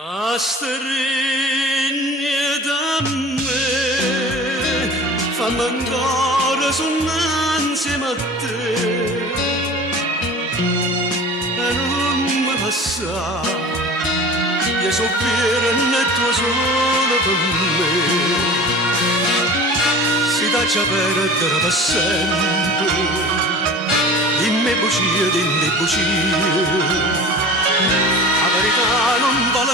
A stringe da me, fammi ancora sonnare insieme a te, e non mi passa, io so vero e tua solo per me, si taccia perdere per sempre, in me bugie, in me bugie. La verità non vale